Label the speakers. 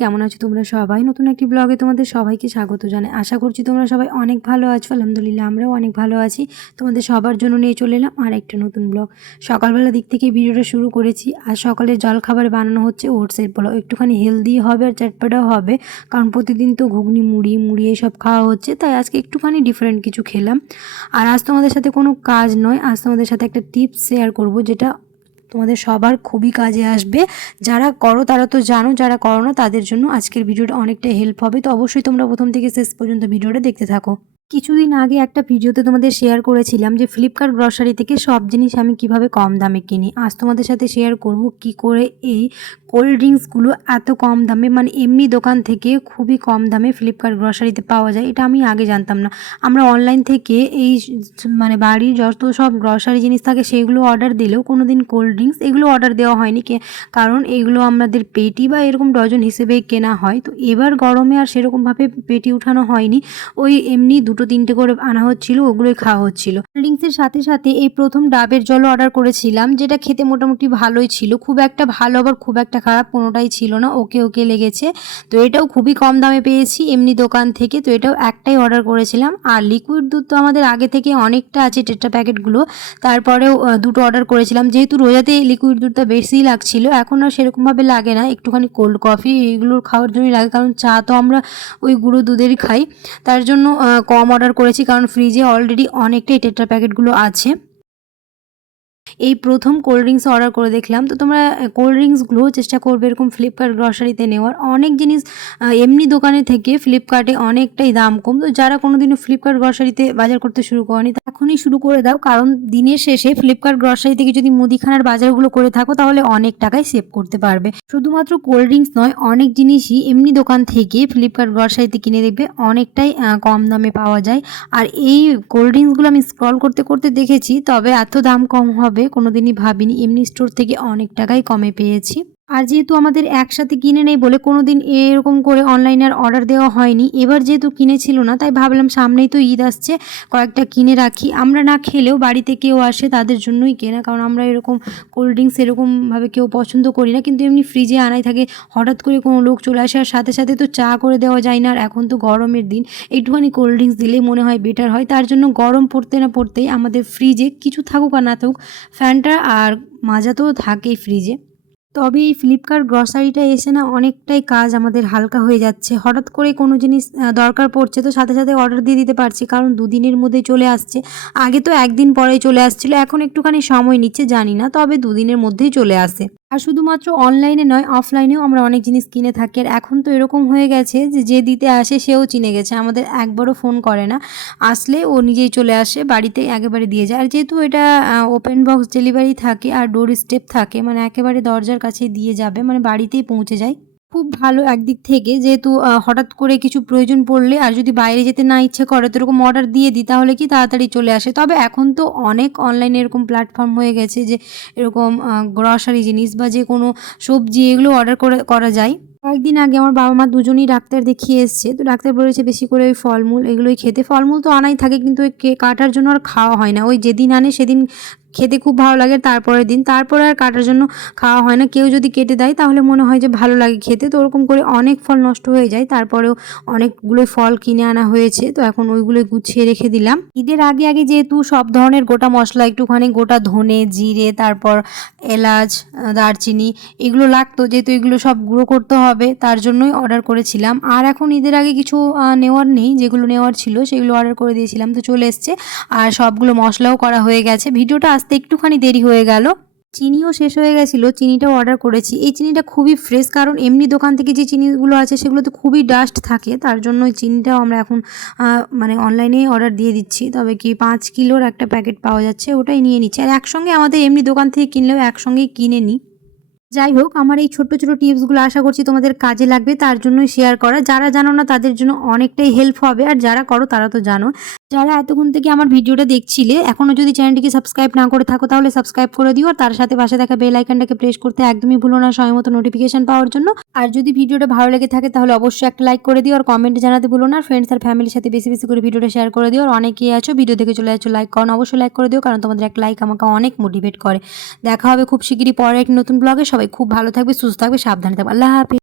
Speaker 1: কেমন আছো তোমরা সবাই? নতুন একটি ব্লগে তোমাদের সবাইকে স্বাগত জানাই। আশা করছি তোমরা সবাই অনেক ভালো আছো। আলহামদুলিল্লাহ, আমরাও অনেক ভালো আছি। তোমাদের সবার জন্য নিয়ে চলে এলাম আর একটা নতুন ব্লগ সকালবেলা দিক থেকে ভিডিওটা শুরু করেছি। আর সকালে জলখাবার বানানো হচ্ছে ওটসের পোলাও। একটুখানি হেলদি হবে আর চটপটাও হবে। কারণ প্রতিদিন তো ঘুগনি, মুড়ি মুড়ি এসব খাওয়া হচ্ছে। তাই আজকে একটুখানি ডিফারেন্ট কিছু খেলাম। আর আজ তোমাদের সাথে কোনো কাজ নয়। আজ তোমাদের সাথে একটা টিপস শেয়ার করব, যেটা তোমাদের সবার খুবই কাজে আসবে। যারা করো তারা তো জানো, যারা করো না তাদের জন্য আজকের ভিডিওটা অনেকটা হেল্প হবে। তো অবশ্যই তোমরা প্রথম থেকে শেষ পর্যন্ত ভিডিওটা দেখতে থাকো। কিছুদিন আগে একটা ভিডিওতে তোমাদের শেয়ার করেছিলাম যে ফ্লিপকার্ট গ্রসারি থেকে সব জিনিস আমি কীভাবে কম দামে কিনি। আজ তোমাদের সাথে শেয়ার করব কি করে এই কোল্ড ড্রিঙ্কসগুলো এত কম দামে মানে এমনি দোকান থেকে খুবই কম দামে ফ্লিপকার্ট গ্রসারিতে পাওয়া যায়, এটা আমি আগে জানতাম না। আমরা অনলাইন থেকে এই মানে বাড়ির যত সব গ্রসারি জিনিস থাকে, সেগুলো অর্ডার দিলেও কোনো দিন কোল্ড ড্রিঙ্কস এগুলো অর্ডার দেওয়া হয়নি কারণ এগুলো আমাদের পেটি বা এরকম ডজন হিসেবে কেনা হয়। তো এবার গরমে আর সেরকমভাবে পেটি উঠানো হয়নি। ওই এমনি দুটো তিনটে করে আনা হচ্ছিল, ওগুলোই খাওয়া হচ্ছিল। ড্রিঙ্কসের সাথে সাথে এই প্রথম ডাবের জল অর্ডার করেছিলাম, যেটা খেতে মোটামুটি ভালোই ছিল। খুব একটা ভালো আবার খুব একটা খারাপ কোনোটাই ছিল না, ওকে ওকে লেগেছে। তো এটাও খুবই কম দামে পেয়েছি এমনি দোকান থেকে, তো এটাও একটাই অর্ডার করেছিলাম। আর লিকুইড দুধ তো আমাদের আগে থেকে অনেকটা আছে টেট্রা প্যাকেটগুলো তারপরেও দুটো অর্ডার করেছিলাম। যেহেতু রোজাতে লিকুইড দুধটা বেশিই লাগছিল, এখন আর সেরকমভাবে লাগে না, একটুখানি কোল্ড কফি এগুলো খাওয়ার জন্যই লাগে, কারণ চা তো আমরা ওই গুঁড়ো দুধেরই খাই। তার জন্য কম অর্ডার করেছি কারণ ফ্রিজে অলরেডি অনেকটাই টেট্রা প্যাকেটগুলো আছে। এই প্রথম কোল্ড ড্রিঙ্কস অর্ডার করে দেখলাম। তো তোমরা কোল্ড ড্রিঙ্কসগুলো চেষ্টা করবে এরকম ফ্লিপকার্ট গ্রসারিতে নেওয়ার। অনেক জিনিস এমনি দোকানে থেকে ফ্লিপকার্টে অনেকটাই দাম কম। তো যারা কোনোদিনও ফ্লিপকার্ট গ্রসারিতে বাজার করতে শুরু করেনি এখনই শুরু করে দাও। কারণ দিনের শেষে ফ্লিপকার্ট গ্রসারি থেকে যদি মুদিখানার বাজারগুলো করে থাকো, তাহলে অনেক টাকাই সেভ করতে পারবে। শুধুমাত্র কোল্ড ড্রিঙ্কস নয়, অনেক জিনিসই এমনি দোকান থেকে ফ্লিপকার্ট গ্রসারিতে কিনে দেখবে, অনেকটাই কম দামে পাওয়া যায়। আর এই কোল্ড ড্রিঙ্কসগুলো আমি স্ক্রল করতে করতে দেখেছি, তবে এত দাম কম হবে কোনোদিনই ভাবিনি। এমনি স্টোর থেকে অনেক টাকাই কমে পেয়েছি। আর যেহেতু আমাদের একসাথে কিনে নেই বলে কোনো দিন এরকম করে অনলাইনে আর অর্ডার দেওয়া হয়নি, এবার যেহেতু কিনেছিল না, তাই ভাবলাম সামনেই তো ঈদ আসছে, কয়েকটা কিনে রাখি। আমরা না খেলেও বাড়িতে কেউ আসে তাদের জন্যই কেনা, কারণ আমরা এরকম কোল্ড ড্রিঙ্কস এরকমভাবে কেউ পছন্দ করি না, কিন্তু এমনি ফ্রিজে আনাই থাকে, হঠাৎ করে কোনো লোক চলে আসে, আর সাথে সাথে তো চা করে দেওয়া যায় না, আর এখন তো গরমের দিন, একটুখানি কোল্ড ড্রিঙ্কস দিলেই মনে হয় বেটার হয়, তার জন্য গরম পড়তে না পড়তেই আমাদের ফ্রিজে কিছু থাকুক আর না থাকুক ফ্যানটা আর মাজা তো থাকেই ফ্রিজে তবে এই ফ্লিপকার্ট গ্রসারিটা এসে না অনেকটাই কাজ আমাদের হালকা হয়ে যাচ্ছে। হঠাৎ করে কোনো জিনিস দরকার পড়ছে তো সাথে সাথে অর্ডার দিয়ে দিতে পারছি, কারণ দুদিনের মধ্যে চলে আসছে। আগে তো একদিন পরে চলে আসছিল, এখন একটুখানি সময় নিচ্ছে জানি না, তবে দুদিনের মধ্যেই চলে আসে। আর শুধুমাত্র অনলাইনে নয় অফলাইনেও আমরা অনেক জিনিস কিনে থাকি। আর এখন তো এরকম হয়ে গেছে যে যে দিতে আসে সেও চিনে গেছে। আমাদের একবারও ফোন করে না। আসলে ও নিজেই চলে আসে বাড়িতে একেবারে দিয়ে যায়। আর যেহেতু এটা ওপেন বক্স ডেলিভারি থাকে আর ডোর স্টেপ থাকে মানে একেবারে দরজার কাছে দিয়ে যাবে মানে বাড়িতেই পৌঁছে যায়। খুব ভালো একদিক থেকে যেহেতু হঠাৎ করে কিছু প্রয়োজন পড়লে আর যদি বাইরে যেতে না ইচ্ছে করে তো এরকম অর্ডার দিয়ে দিই, তাহলে কি তাড়াতাড়ি চলে আসে? তবে এখন তো অনেক অনলাইনে এরকম প্ল্যাটফর্ম হয়ে গেছে যে এরকম গ্রসারি জিনিস বা যে কোনো সবজি এগুলো অর্ডার করে, করা যায়। কয়েকদিন আগে আমার বাবা মা দুজনেই ডাক্তার দেখিয়ে এসছে, তো ডাক্তার বলেছে বেশি করে ওই ফলমূল এগুলোই খেতে। ফলমূল তো আনাই থাকে কিন্তু ওই কাটার জন্য আর খাওয়া হয় না। ওই যেদিন আনে সেদিন খেতে খুব ভালো লাগে তারপরের দিন। তারপরে আর কাটার জন্য খাওয়া হয় না। কেউ যদি কেটে দেয়, তাহলে মনে হয় যে ভালো লাগে খেতে। তো ওরকম করে অনেক ফল নষ্ট হয়ে যায়। তারপরেও অনেকগুলোই ফল কিনে আনা হয়েছে। তো এখন ওইগুলোই গুছিয়ে রেখে দিলাম। ঈদের আগে আগে যেহেতু সব ধরনের গোটা মশলা, একটুখানি গোটা ধনে, জিরে, তারপর এলাচ দারচিনি এগুলো লাগতো। যেহেতু এগুলো সব গুঁড়ো করতে হবে, তার জন্যই অর্ডার করেছিলাম। আর এখন ঈদের আগে কিছু নেওয়ার নেই। যেগুলো নেওয়ার ছিল, সেগুলো অর্ডার করে দিয়েছিলাম। তো চলে এসছে। আর সবগুলো মশলাও করা হয়ে গেছে। ভিডিওটা আসতে একটুখানি দেরি হয়ে গেল। চিনিও শেষ হয়ে গেছিল, চিনিটাও অর্ডার করেছি। এই চিনিটা খুবই ফ্রেশ কারণ এমনি দোকান থেকে যে চিনিগুলো আছে সেগুলোতে খুবই ডাস্ট থাকে, তার জন্য চিনিটাও আমরা এখন মানে অনলাইনেই অর্ডার দিয়ে দিচ্ছি। তবে কি পাঁচ কিলোর একটা প্যাকেট পাওয়া যাচ্ছে, ওটাই নিয়ে নিচ্ছি। আর একসঙ্গে আমাদের এমনি দোকান থেকে কিনলেও একসঙ্গেই কিনে নিই যাই হোক, আমার এই ছোট্ট ছোট টিপসগুলো আশা করছি তোমাদের কাজে লাগবে, তার জন্যই শেয়ার করা। যারা জানো না, তাদের জন্য অনেকটাই হেল্প হবে। আর যারা করো, তারা তো জানো যারা এতক্ষণ থেকে আমার ভিডিওটা দেখছিলে এখনও যদি চ্যানেলটিকে সাবস্ক্রাইব না করে থাকো, তাহলে সাবস্ক্রাইব করে দিও। আর তার সাথে পাশে থাকা বেল আইকনটাকে প্রেস করতে একদমই ভুলো না সময় মতো নোটিফিকেশন পাওয়ার জন্য। আর যদি ভিডিওটা ভালো লেগে থাকে, তাহলে অবশ্যই একটা লাইক করে দিও। আর কমেন্টে জানাতে ভুলো না। ফ্রেন্ডস আর ফ্যামিলির সাথে বেশি বেশি করে ভিডিওটা শেয়ার করে দিও। আর অনেকেই আছো ভিডিও দেখে চলে যাচ্ছ লাইক করো অবশ্যই লাইক করে দিও। কারণ তোমাদের একটা লাইক আমাকে অনেক মোটিভেট করে। দেখা হবে খুব শিগগিরই পরে এক নতুন ব্লগে সবাই খুব ভালো থাকবে, সুস্থ থাকবে, সাবধানে থাকবে। আল্লাহ হাফিজ।